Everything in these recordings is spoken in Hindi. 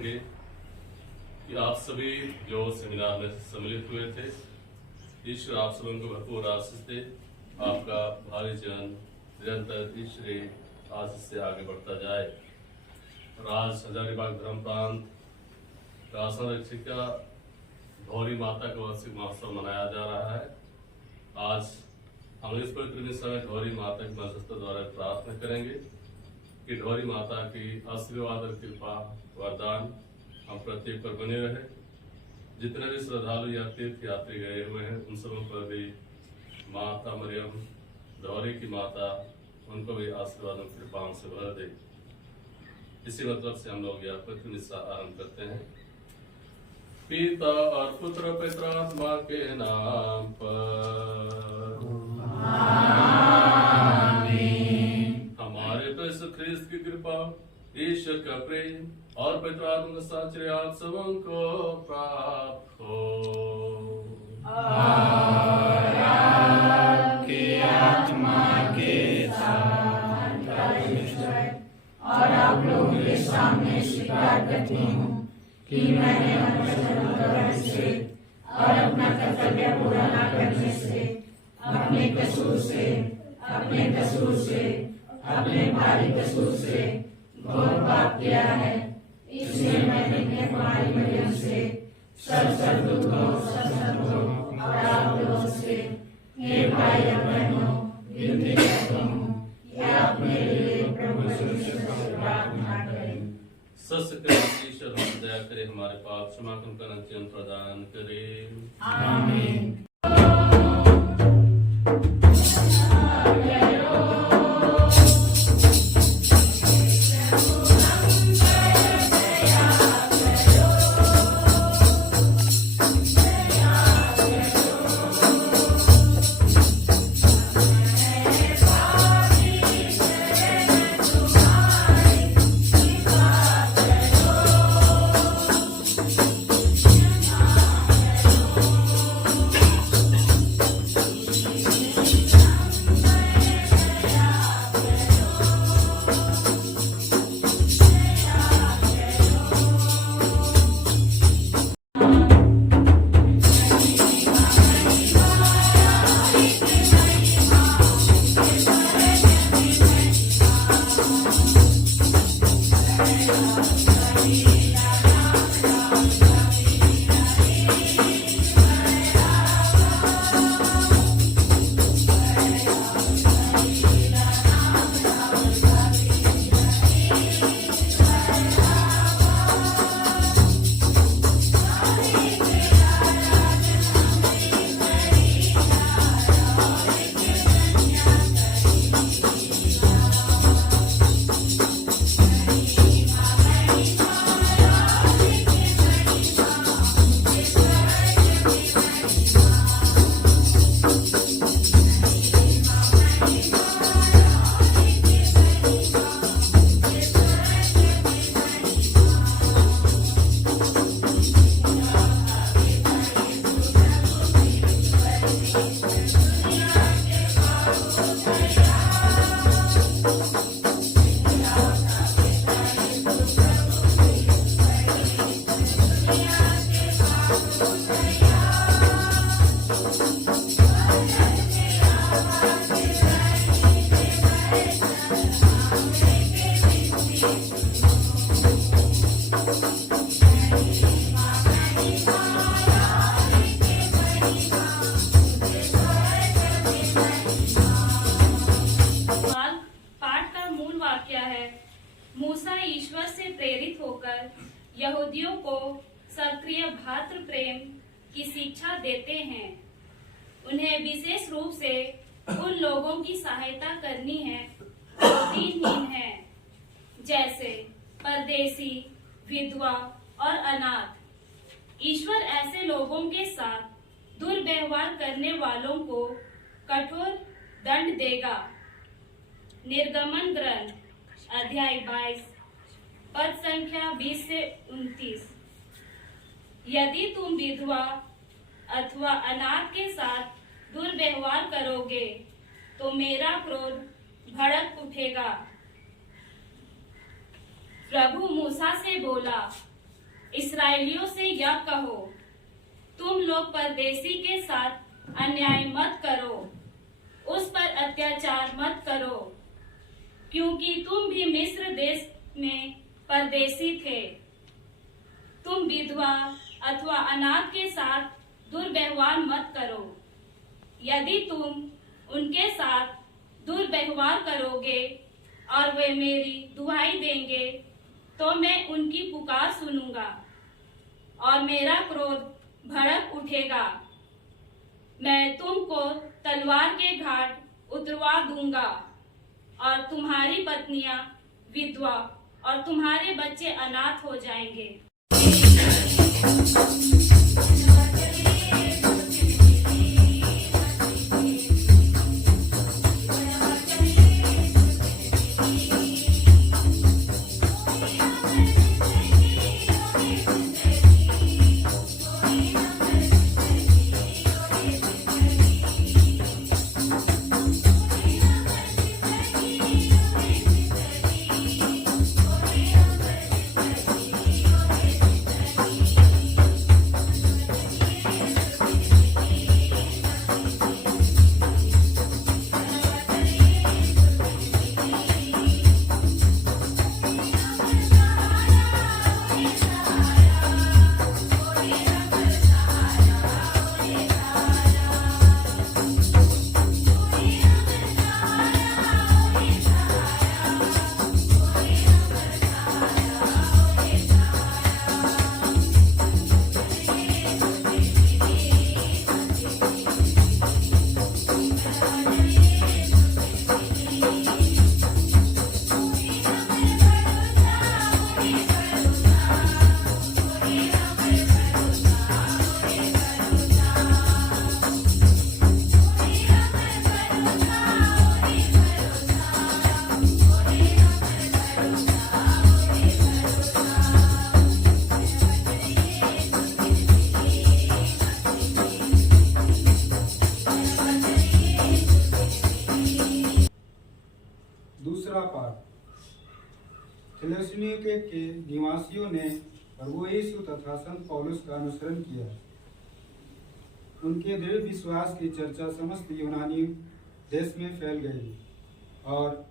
कहेंगे कि आप सभी जो सेमिनार में सम्मिलित हुए थे, ईश्वर आप सभी को भरपूर आशीष दे। आपका भावी जीवन निरंतर ईश्वरी आशीष से आगे बढ़ता जाए। आज हजारीबाग धर्म प्रांत शासन रक्षिका गौरी माता का वार्षिक महोत्सव मनाया जा रहा है। आज हम इस पवित्र समय गौरी माता की मध्यस्थता द्वारा प्रार्थना करेंगे कि गौरी माता की आशीर्वाद और कृपा वरदान हम प्रत्येक पर बने रहे। जितने भी श्रद्धालु या तीर्थ यात्री गए हुए हैं उन सबों पर भी माता मरियम गौरी की माता उनको भी आशीर्वाद और कृपाओं से भर दे। इसी मतलब से हम लोग यह पवित्र मिस्सा आरंभ करते हैं। पिता और पुत्र पवित्रात्मा के नाम पर हमारे प्रभु ख्रिस्त की कृपा, ईश्वर का प्रेम और पवित्र आत्मा का साक्षी आप सबों को प्राप्त हो। और आपकी आत्मा के साथ और आप लोगों के सामने स्वीकार करती हूँ कि मैंने अपने से और अपना कर्तव्य पूरा न करने से अपने कसूर से अपने भारी कसूर से घोर पाप किया है। इसलिए मैंने कुमारी मरियम से सब सद्दूतों और आप लोगों से हे भाई और बहनों विनती करती हूँ कि आप मेरे लिए प्रभु यीशु से प्रार्थना करें। सत्य ईश्वर हम दया करे, हमारे पाप क्षमापन का नित्य प्रदान करे। आमीन। मूसा ईश्वर से प्रेरित होकर यहूदियों को सक्रिय भातृ प्रेम की शिक्षा देते हैं। उन्हें विशेष रूप से उन लोगों की सहायता करनी है जो दीनहीन हैं, जैसे परदेसी, विधवा और अनाथ। ईश्वर ऐसे लोगों के साथ दुर्व्यवहार करने वालों को कठोर दंड देगा। निर्गमन ग्रंथ अध्याय 22 पद संख्या 20 से 29। यदि तुम विधवा अथवा अनाथ के साथ दुर्व्यवहार करोगे तो मेरा क्रोध भड़क उठेगा। प्रभु मूसा से बोला, इस्राएलियों से यह कहो, तुम लोग परदेशी के साथ अन्याय मत करो, उस पर अत्याचार मत करो, क्योंकि तुम भी मिस्र देश में परदेशी थे। तुम विधवा अथवा अनाथ के साथ दुर्व्यवहार मत करो। यदि तुम उनके साथ दुर्व्यवहार करोगे और वे मेरी दुहाई देंगे, तो मैं उनकी पुकार सुनूंगा और मेरा क्रोध भड़क उठेगा। मैं तुमको तलवार के घाट उतरवा दूंगा और तुम्हारी पत्नियां विधवा और तुम्हारे बच्चे अनाथ हो जाएंगे। दूसरा पाठ। थिस्सलुनीके के निवासियों ने प्रभु यीशु तथा संत पौलुस का अनुसरण किया। उनके दृढ़ विश्वास की चर्चा समस्त यूनानी देश में फैल गई और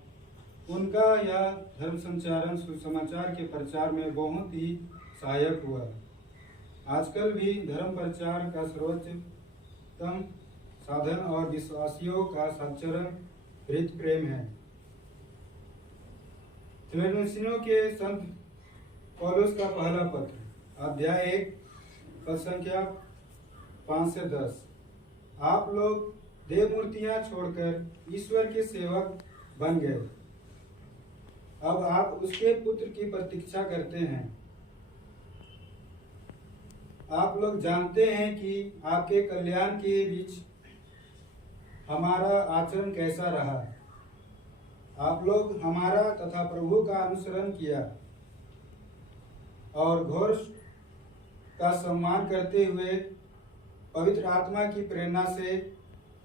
उनका यह धर्म संचारण सुसमाचार के प्रचार में बहुत ही सहायक हुआ। आजकल भी धर्म प्रचार का सर्वोच्चतम साधन और विश्वासियों का साचरण प्रीत प्रेम है। थिस्सलुनीकियों के संत पौलुस का पहला पत्र, अध्याय 1, पद संख्या 5 से 10। आप लोग देव मूर्तियां छोड़कर ईश्वर के सेवक बन गए। अब आप उसके पुत्र की प्रतीक्षा करते हैं। आप लोग जानते हैं कि आपके कल्याण के बीच हमारा आचरण कैसा रहा। आप लोग हमारा तथा प्रभु का अनुसरण किया और घोर का सम्मान करते हुए पवित्र आत्मा की प्रेरणा से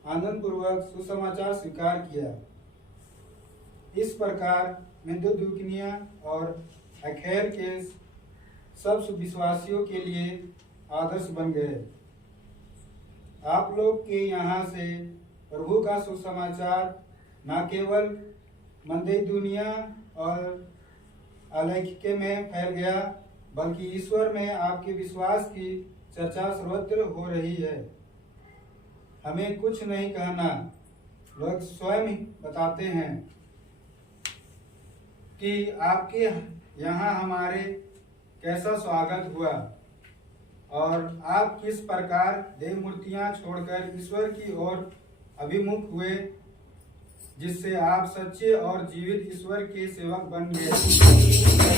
आनंद पूर्वक सुसमाचार स्वीकार किया। इस प्रकार मेदोनिया और अखैर के सब विश्वासियों के लिए आदर्श बन गए। आप लोग के यहाँ से प्रभु का सुसमाचार न केवल मकेदोनिया और अखैया में फैल गया, बल्कि ईश्वर में आपके विश्वास की चर्चा सर्वत्र हो रही है। हमें कुछ नहीं कहना, लोग स्वयं बताते हैं कि आपके यहाँ हमारे कैसा स्वागत हुआ और आप किस प्रकार देव मूर्तियां छोड़कर ईश्वर की ओर अभिमुख हुए, जिससे आप सच्चे और जीवित ईश्वर के सेवक बन गए।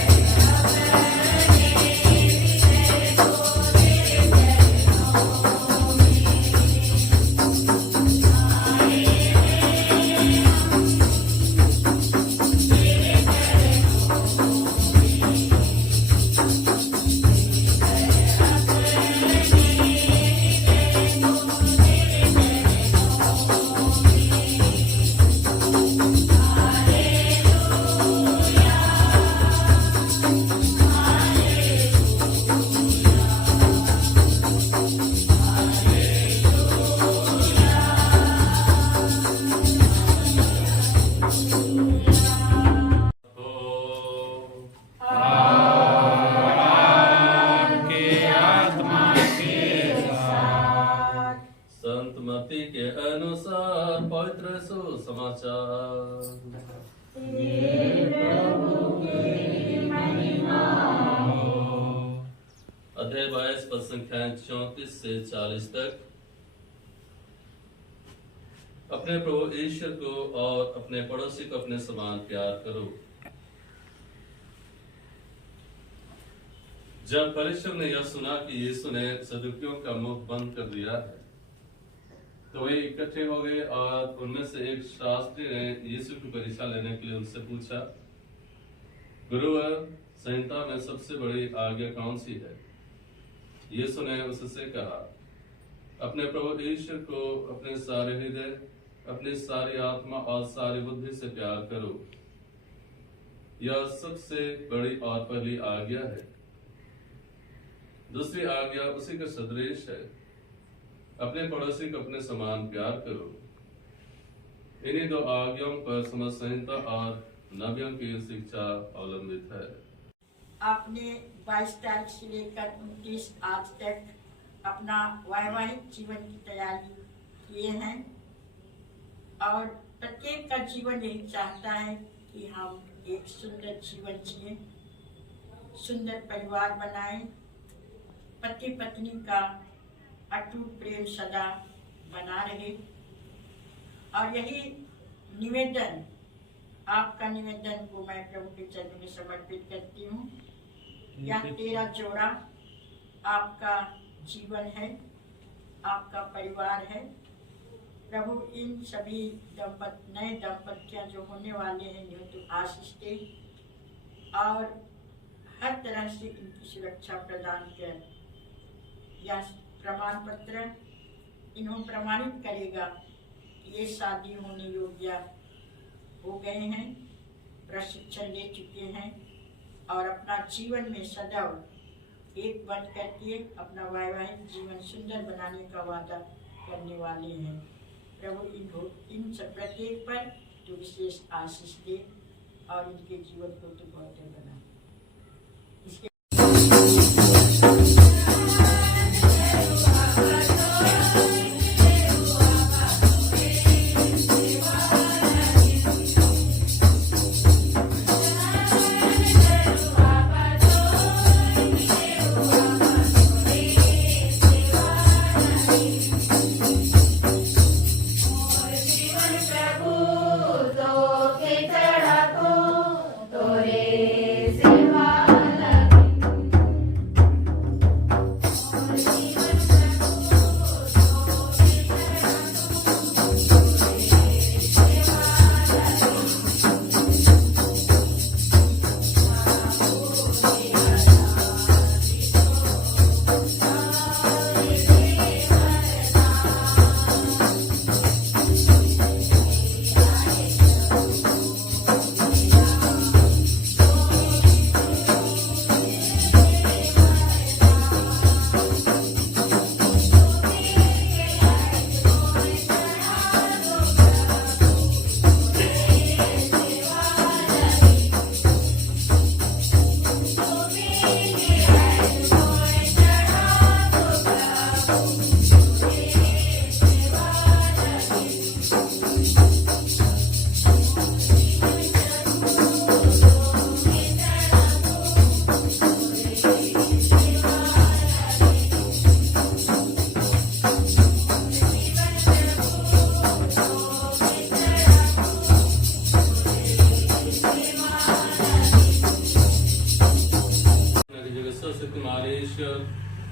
सुसमाचार। अध्याय 22 पद संख्याएं 34 से 40 तक। अपने प्रभु ईश्वर को और अपने पड़ोसी को अपने समान प्यार करो। जब परिश्रम ने यह सुना कि यीशु ने सदुकियों का मुख बंद कर दिया है, तो वे इकट्ठे हो गए और उनमें से एक शास्त्री ने यीशु की परीक्षा लेने के लिए उनसे पूछा, गुरुवर, संहिता में सबसे बड़ी आज्ञा कौन सी है? यीशु ने उससे कहा, अपने प्रभु ईश्वर को अपने सारे हृदय, अपनी सारी आत्मा और सारी बुद्धि से प्यार करो। यह सबसे बड़ी और पहली आज्ञा है। दूसरी आज्ञा उसी का सदृश है, अपने पड़ोसी को अपने समान प्यार करो। इन्हीं दो आज्ञाओं पर समस्त संहिता और नबियों की शिक्षा अवलंबित है। आपने 22 तारीख से लेकर 29 आज तक अपना वैवाहिक जीवन की तैयारी किए हैं और प्रत्येक का जीवन यही चाहता है कि हम एक सुंदर जीवन जिए, सुंदर परिवार बनाएं, पति पत्नी का अटूट प्रेम सदा बना रहे। और यही निवेदन, आपका निवेदन को मैं प्रभु के चरणों में समर्पित करती हूँ। यह 13 जोड़ा आपका जीवन है, आपका परिवार है। प्रभु इन सभी नए दंपतियां जो होने वाले हैं इन्हें तो आशीष दे और हर तरह से इनकी सुरक्षा प्रदान कर। यह प्रमाण पत्र इन्हों प्रमाणित करेगा कि ये शादी होने योग्य हो गए हैं, प्रशिक्षण ले चुके हैं और अपना जीवन में सदैव एक बन करके अपना वैवाहिक जीवन सुंदर बनाने का वादा करने वाले हैं। प्रभु इन सब प्रत्येक पर तो विशेष आशीष दे और इनके जीवन को तो बहुत बना। इसके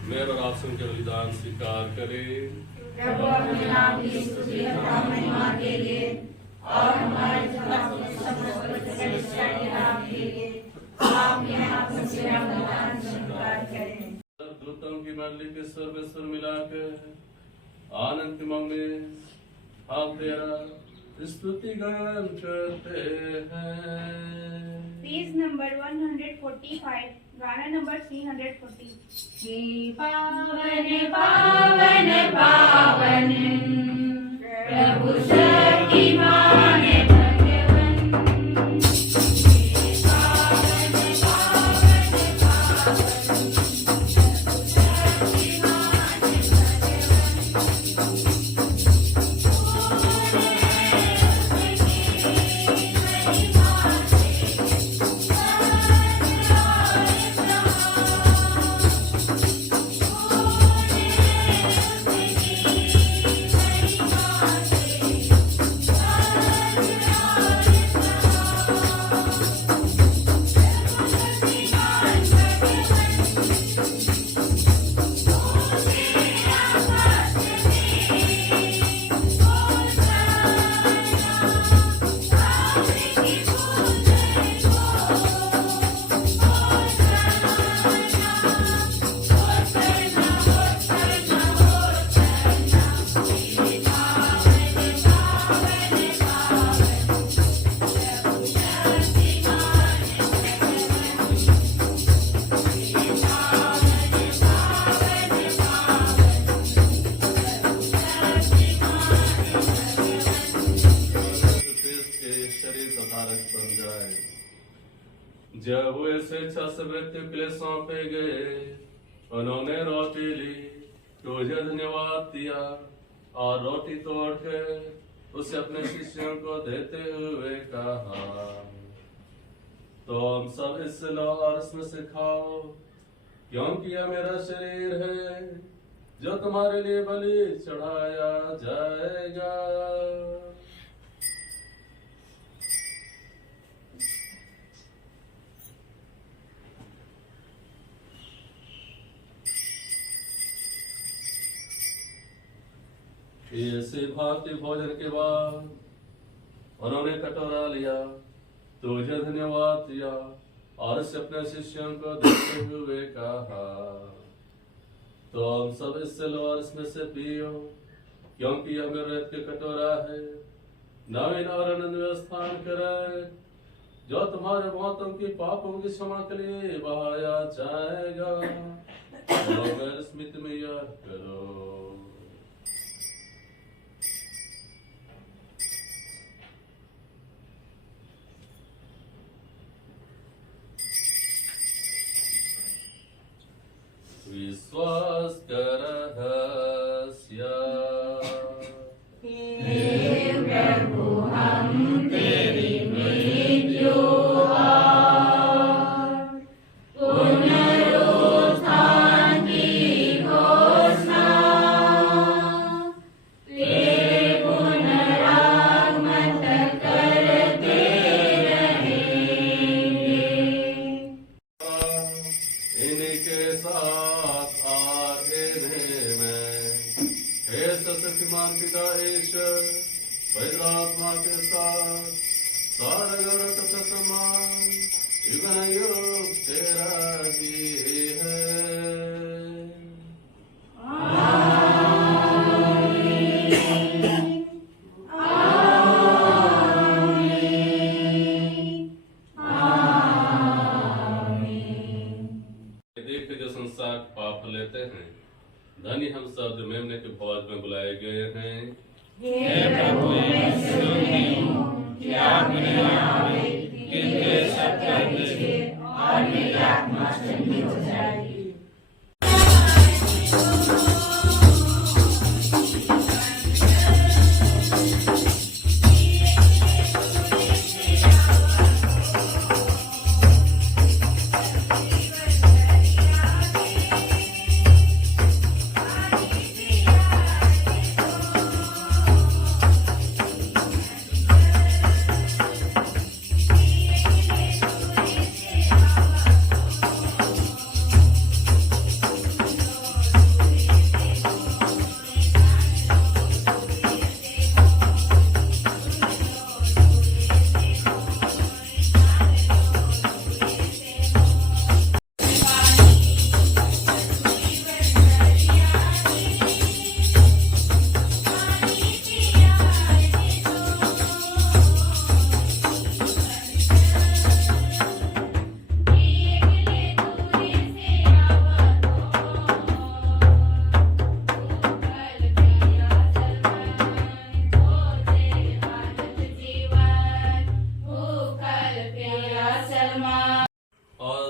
मेरे और आप सबके बलिदान स्वीकार करें। प्रभु अपने नाम की स्तुति और महिमा के लिए और हमारे समस्त कलीसिया के नाम के लिए आप यहाँ अपने बलिदान स्वीकार करें। दूतों की मंडली के स्वर में स्वर मिलाकर आनंद के मौन में हम तेरा स्तुति गान करते हैं। पेज नंबर 145, गाना नंबर 340। हे पावन पावन पावन प्रभु शक्तिमान धारक बन जाए। जब वे स्वेच्छा से मृत्यु के लिए सौंपे गए, उन्होंने रोटी ली, तुझे धन्यवाद दिया और रोटी तोड़कर उसे अपने शिष्यों को देते हुए कहा, तुम सब इससे लो और इसमें से खाओ, क्योंकि यह मेरा शरीर है जो तुम्हारे लिए बलि चढ़ाया जाएगा। ऐसे भांति भोजन के बाद उन्होंने कटोरा लिया, तुझे धन्यवाद दिया और इसे अपने शिष्यों को देते हुए कहा, तुम सब इससे लो और इसमें से पियो, क्योंकि यह मेरे रक्त का कटोरा है, नवीन और आनंद में स्थान करे, जो तुम्हारे बहुतों की पापों की क्षमा के लिए बहाया जाएगा। और मेरे स्मृति में यह करो। विश्वास कर रहस्य। हे प्रभु, हम तेरी मृत्यु और पुनरुत्थान की घोषणा तेरे पुनरागमन तक करते रहेंगे। इनके साथ आधे में हे सत्यमान पिता ईश्वर पवित्र आत्मा के साथ सारा गौरव तथा सम्मान युग युग तेरा ही है। देखते जो संसार पाप लेते हैं, धनी हम सब जो मेमने के फौज में बुलाए गए हैं। हे प्रभु, मैं सुनी हूँ कि आप मेरे आवे, किंतु सब कर दीजिए और मेरी आत्मा ठंडी हो जाएगी।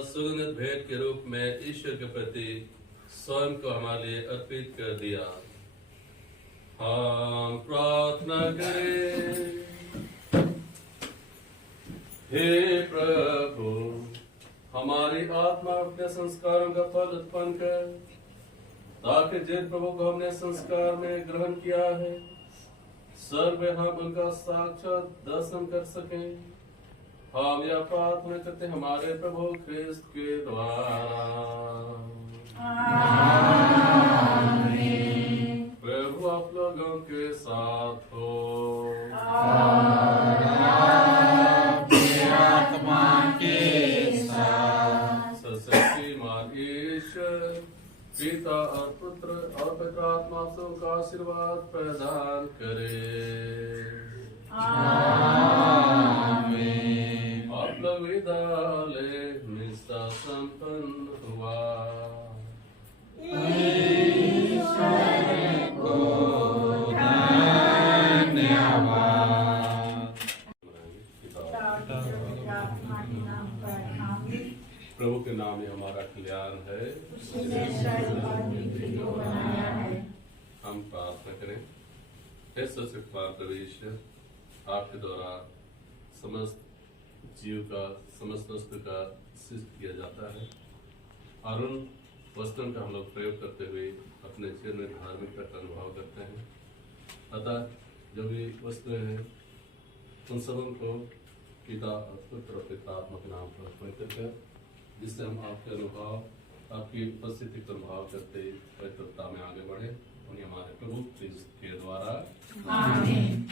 सुगंधित भेंट के रूप में ईश्वर के प्रति स्वयं को हमारे लिए अर्पित कर दिया। हम प्रार्थना करें। हे प्रभु, हमारी आत्मा अपने संस्कारों का फल उत्पन्न कर, ताकि जिन प्रभु को हमने संस्कार में ग्रहण किया है, सर्व हम उनका साक्षात दर्शन कर सकें। हम यह प्रार्थना करते हमारे प्रभु ख्रिस्त के द्वारा। आमीन। प्रभु आप लोगों के साथ हो और आपके आत्मा के साथ। सर्वशक्तिमान ईश्वर पिता और पुत्र और पवित्र आत्मा का आशीर्वाद प्रदान करे। आमीन। आप लोग विदा ले, निष्ठा संपन्न हुआ। ईश्वर को धन्यवाद। नाम ही हमारा कल्याण है। उसने स्वर्ग और पृथ्वी को बनाया है। हम प्रार्थना करें। हे सचिव परमेश्वर, आपके द्वारा समस्त जीव का, समस्त वस्तु का सृष्टि किया जाता है और उन वस्तुओं का हम लोग प्रयोग करते हुए अपने जीवन में धार्मिकता का अनुभव करते हैं। अतः जो भी वस्तुएं हैं उन सबों को पिता और पुत्र और पितात्मा के नाम पर पवित्र कर, जिससे हम आपके अनुभव, आपकी उपस्थिति का अनुभव करते पवित्रता में आगे बढ़े। उन्हें हमारे प्रभु क्रिस्त के द्वारा आमीन।